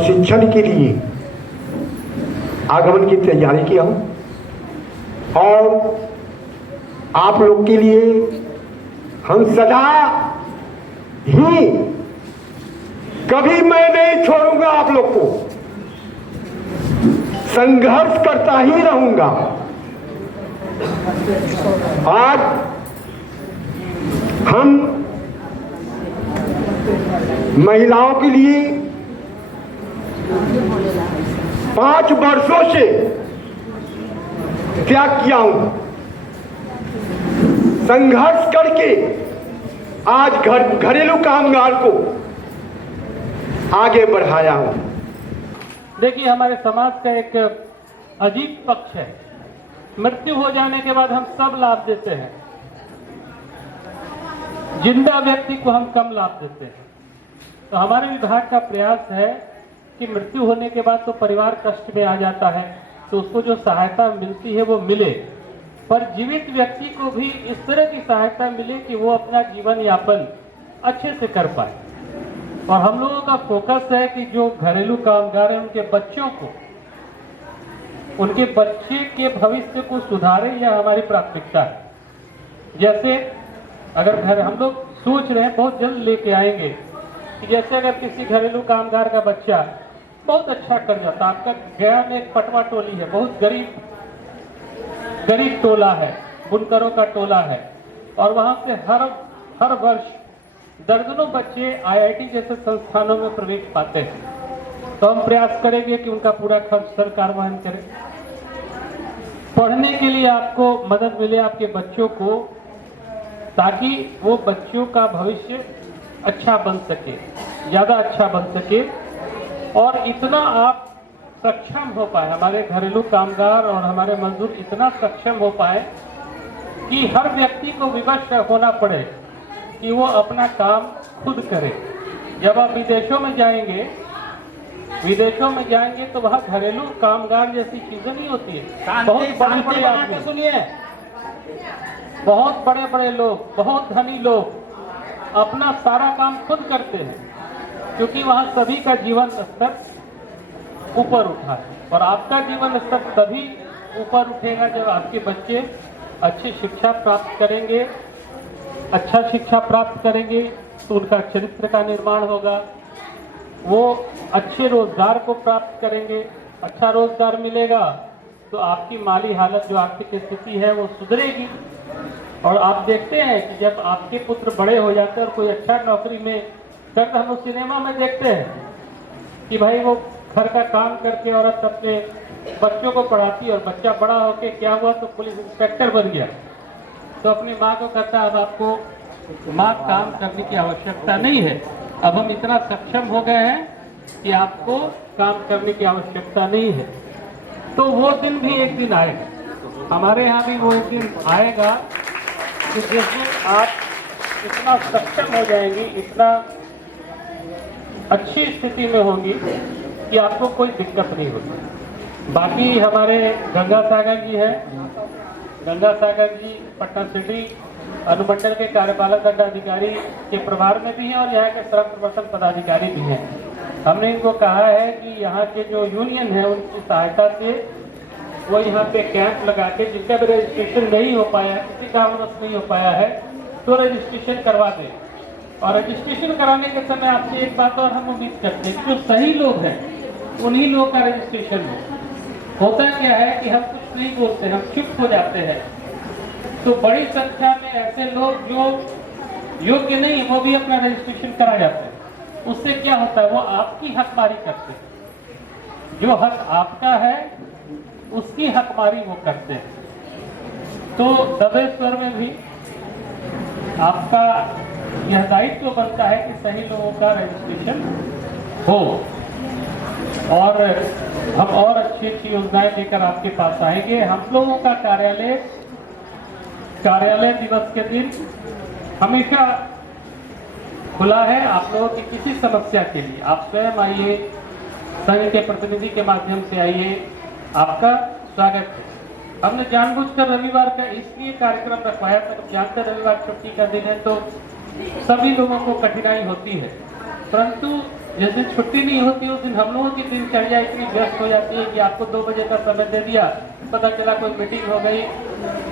प्रशिक्षण के लिए आगमन की तैयारी किया हूँ और आप लोग के लिए हम सदा ही कभी मैं नहीं छोड़ूंगा, आप लोग को संघर्ष करता ही रहूंगा। आज हम महिलाओं के लिए 5 वर्षों से त्याग किया हूं, संघर्ष करके आज घरेलू कामगार को आगे बढ़ाया हूं। देखिए, हमारे समाज का एक अजीब पक्ष है, मृत्यु हो जाने के बाद हम सब लाभ देते हैं, जिंदा व्यक्ति को हम कम लाभ देते हैं। तो हमारे विभाग का प्रयास है कि मृत्यु होने के बाद तो परिवार कष्ट में आ जाता है, तो उसको जो सहायता मिलती है वो मिले, पर जीवित व्यक्ति को भी इस तरह की सहायता मिले कि वो अपना जीवन यापन अच्छे से कर पाए। और हम लोगों का फोकस है कि जो घरेलू कामगार हैं उनके बच्चों को, उनके बच्चे के भविष्य को सुधारे, यह हमारी प्राथमिकता है। जैसे अगर घर हम लोग सोच रहे हैं बहुत जल्द लेके आएंगे कि जैसे अगर किसी घरेलू कामगार का बच्चा बहुत अच्छा कर जाता, आपका गया में एक पटवा टोली है, बहुत गरीब टोला है, बुनकरों का टोला है, और वहां से हर वर्ष दर्जनों बच्चे आईआईटी जैसे संस्थानों में प्रवेश पाते हैं। तो हम प्रयास करेंगे कि उनका पूरा खर्च सरकार वहन करे। पढ़ने के लिए आपको मदद मिले आपके बच्चों को, ताकि वो बच्चों का भविष्य अच्छा बन सके, ज्यादा अच्छा बन सके, और इतना आप सक्षम हो पाए, हमारे घरेलू कामगार और हमारे मजदूर इतना सक्षम हो पाए कि हर व्यक्ति को विवश होना पड़े कि वो अपना काम खुद करे। जब आप विदेशों में जाएंगे तो वहाँ घरेलू कामगार जैसी चीजें नहीं होती है। बहुत बड़े आदमी, सुनिए, बहुत बड़े लोग, बहुत धनी लोग अपना सारा काम खुद करते हैं, क्योंकि वहाँ सभी का जीवन स्तर ऊपर उठा है। और आपका जीवन स्तर तभी ऊपर उठेगा जब आपके बच्चे अच्छी शिक्षा प्राप्त करेंगे। अच्छा शिक्षा प्राप्त करेंगे तो उनका चरित्र का निर्माण होगा, वो अच्छे रोजगार को प्राप्त करेंगे, अच्छा रोजगार मिलेगा तो आपकी माली हालत, जो आर्थिक स्थिति है, वो सुधरेगी। और आप देखते हैं कि जब आपके पुत्र बड़े हो जाते हैं और कोई अच्छा नौकरी में करते, हम लोग सिनेमा में देखते हैं कि भाई वो घर का काम करके औरत अपने बच्चों को पढ़ाती है और बच्चा बड़ा होके क्या हुआ तो पुलिस इंस्पेक्टर बन गया, तो अपनी माँ को कहता है अब आपको माँ काम करने की आवश्यकता नहीं है, अब हम इतना सक्षम हो गए हैं कि आपको काम करने की आवश्यकता नहीं है। तो वो दिन भी एक दिन आएगा, हमारे यहाँ भी वो एक दिन आएगा कि जिसमें आप इतना सक्षम हो जाएंगी, इतना अच्छी स्थिति में होंगी कि आपको कोई दिक्कत नहीं होगी। बाकी हमारे गंगा सागर जी हैं, गंगा सागर जी पटना सिटी अनुमंडल के कार्यपालक दंडाधिकारी के प्रभार में भी हैं और यहाँ के श्रम प्रवर्तन पदाधिकारी भी हैं। हमने इनको कहा है कि यहाँ के जो यूनियन है उनकी सहायता से वो यहाँ पे कैंप लगा के, जिसका भी रजिस्ट्रेशन नहीं हो पाया है, किसी कारणवश नहीं हो पाया है, तो रजिस्ट्रेशन करवा दें। और रजिस्ट्रेशन कराने के समय आपसे एक बात और हम उम्मीद करते हैं कि जो सही लोग हैं उन्हीं लोगों का रजिस्ट्रेशन हो। होता क्या है कि हम कुछ नहीं बोलते, हम चुप हो जाते हैं, तो बड़ी संख्या में ऐसे लोग जो योग्य नहीं वो भी अपना रजिस्ट्रेशन करा जाते हैं। उससे क्या होता है, वो आपकी हकमारी करते हैं, जो हक आपका है उसकी हकमारी वो करते हैं। तो दबे स्वर में भी आपका यह दायित्व बनता है कि सही लोगों का रजिस्ट्रेशन हो, और हम और अच्छी अच्छी योजनाएं लेकर आपके पास आएंगे। हम लोगों का कार्यालय दिवस के दिन हमेशा खुला है आप लोगों की किसी समस्या के लिए। आप स्वयं आइए, संघ के प्रतिनिधि के माध्यम से आइए, आपका स्वागत है। हमने जानबूझकर रविवार का इसलिए कार्यक्रम रखवाया था, जानते रविवार छुट्टी का दिन है तो सभी लोगों को कठिनाई होती है, परंतु जिस दिन छुट्टी नहीं होती उस दिन हम लोगों की दिनचर्या इतनी व्यस्त हो जाती है कि आपको 2 बजे का समय दे दिया, पता चला कोई मीटिंग हो गई,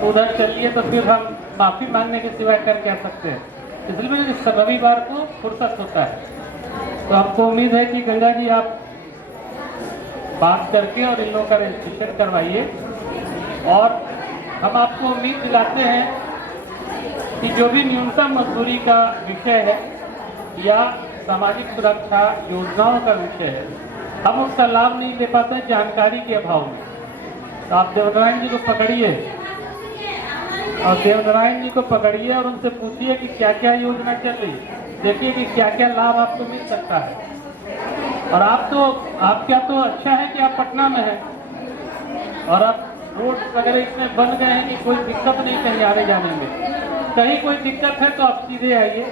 उधर चलिए, तो फिर हम माफ़ी मांगने के सिवाय कर क्या सकते हैं। इसलिए रविवार को फुर्सत होता है। तो आपको उम्मीद है कि गंगा जी आप बात करके और इन लोगों का रजिस्ट्रेशन करवाइए, और हम आपको उम्मीद दिलाते हैं कि जो भी न्यूनतम मजदूरी का विषय है या सामाजिक सुरक्षा योजनाओं का विषय है, हम उसका लाभ नहीं ले पाते जानकारी के अभाव में। तो आप देवनारायण जी को पकड़िए और देवनारायण जी को पकड़िए और उनसे पूछिए कि क्या क्या योजना चल रही है, देखिए कि क्या क्या लाभ आपको मिल सकता है। और आप क्या तो अच्छा है कि आप पटना में हैं और आप रोड वगैरह इतने बन गए हैं कि कोई दिक्कत नहीं कहीं आने जाने में। कहीं कोई दिक्कत है तो आप सीधे आइए,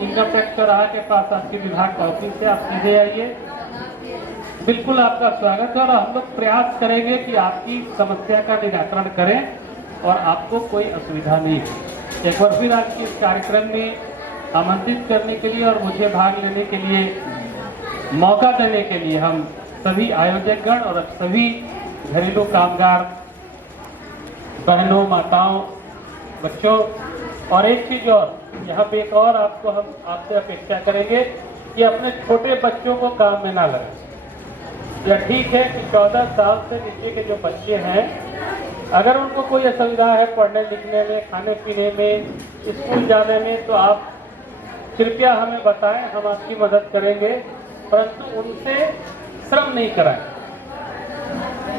इनकम टैक्स चौराहा के पास आपके विभाग का ऑफिस है, आप सीधे आइए, बिल्कुल आपका स्वागत है। और हम लोग प्रयास करेंगे कि आपकी समस्या का निराकरण करें और आपको कोई असुविधा नहीं हो। एक बार फिर आज के इस कार्यक्रम में आमंत्रित करने के लिए और मुझे भाग लेने के लिए मौका देने के लिए हम सभी आयोजकगण और सभी घरेलू कामगार बहनों, माताओं, बच्चों, और एक चीज और यहाँ पे एक और हम आपसे अपेक्षा करेंगे कि अपने छोटे बच्चों को काम में ना लगाएं। या ठीक है कि 14 साल से नीचे के जो बच्चे हैं, अगर उनको कोई असुविधा है पढ़ने लिखने में, खाने पीने में, स्कूल जाने में, तो आप कृपया हमें बताएं, हम आपकी मदद करेंगे, परंतु उनसे श्रम नहीं कराएं।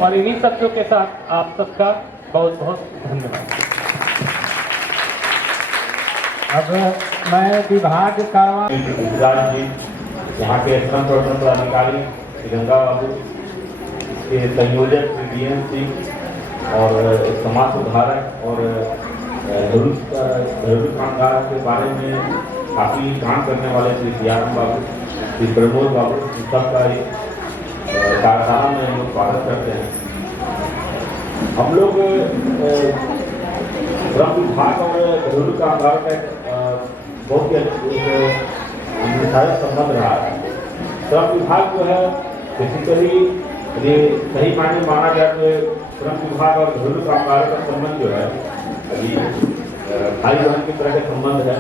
और इन्हीं शब्दों के साथ आप सबका बहुत बहुत धन्यवाद। अब मैं विभाग कार्रवाई जी, यहाँ के श्रम प्रवर्तन पदाधिकारी गंगा बाबू, के संयोजक DNC और समाज सुधारक और घरेलू कामगार के बारे में काफ़ी काम करने वाले श्री सियाराम बाबू, श्री प्रमोद बाबू, सबका कार्यशाला में हम लोग स्वागत करते हैं। हम लोग श्रम विभाग और घरेलू कामगार का बहुत ही निर्धारित संबंध रहा है। श्रम विभाग जो है बेसिकली ये सही मायने माना जाए तो श्रम विभाग और घरेलू कामगारों का संबंध जो है अभी भाई बहन की तरह का संबंध है,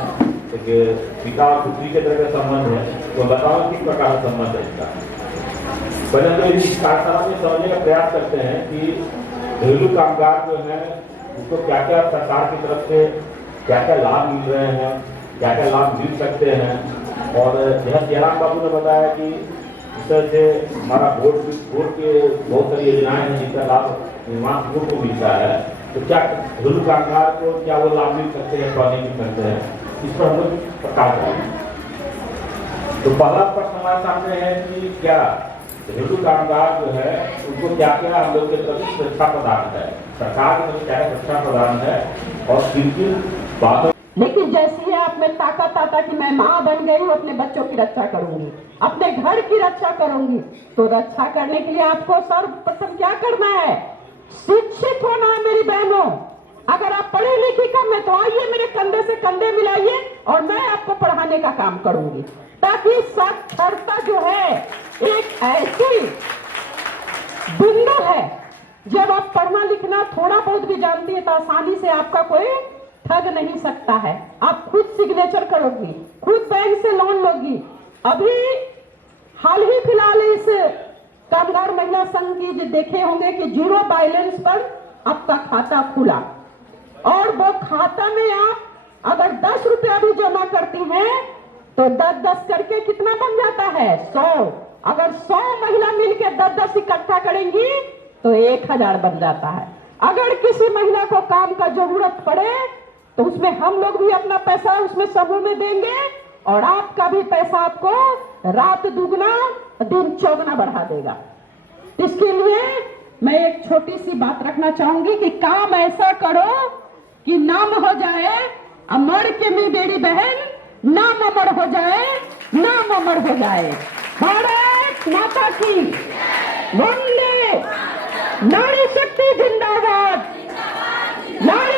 पिता और पुत्री के तरह का संबंध है। तो बताओ किस प्रकार का संबंध है इसका। पहले तो इस कार्यशाला में समझने का प्रयास करते हैं कि घरेलू कामगार जो है उसको क्या क्या सरकार की तरफ से क्या क्या लाभ मिल रहे हैं, क्या क्या लाभ मिल सकते हैं। और जहाँ सियाराम बाबू ने बताया कि इस तरह से हमारा बोर्ड के बहुत सारी योजनाएं हैं जिनका लाभ निर्माण बोर्ड को मिलता है, तो क्या घरेलू कामगार को क्या वो लाभ मिल सकते हैं अथवा नहीं मिल सकते हैं, इस पर हम लोग प्रकाश डालेंगे। तो पहला प्रश्न हमारे सामने है कि क्या घरेलू कामगार जो है उनको क्या क्या हम लोग के तरफ से सुरक्षा प्रदान है, सरकार की तरफ क्या सुरक्षा प्रदान है और किन किन बातों। लेकिन जैसी है आप में ताकत आता कि मैं माँ बन गई हूँ, अपने बच्चों की रक्षा करूंगी, अपने घर की रक्षा करूंगी, तो रक्षा करने के लिए आपको सर्वप्रथम क्या करना है? शिक्षित होना है मेरी बहनों। अगर आप पढ़े लिखे कम है तो आइए मेरे कंधे से कंधे मिलाइए और मैं आपको पढ़ाने का काम करूंगी, ताकि साक्षरता जो है एक ऐसी बिंदु है, जब आप पढ़ना लिखना थोड़ा बहुत भी जानती है तो आसानी से आपका कोई ठग नहीं सकता है। आप खुद सिग्नेचर करोगी, खुद बैंक से लोन लोगी। अभी हाल ही फिलहाल इस कामगार महिला संघ की जो देखे होंगे कि 0 बैलेंस पर आपका खाता खुला, और वो खाता में आप अगर 10 रुपया भी जमा करती हैं तो 10-10 करके कितना बन जाता है? 100। अगर 100 महिला मिलकर 10-10 इकट्ठा करेंगी तो 1000 बन जाता है। अगर किसी महिला को काम का जरूरत पड़े तो उसमें हम लोग भी अपना पैसा उसमें समूह में देंगे और आपका भी पैसा आपको रात दुगना दिन चौगुना बढ़ा देगा। इसके लिए मैं एक छोटी सी बात रखना चाहूंगी कि काम ऐसा करो कि नाम हो जाए अमर के में मेरी बहन, नाम अमर हो जाए, नाम अमर हो जाए। भारत माता की वंदे, नारी शक्ति जिंदाबाद, नारी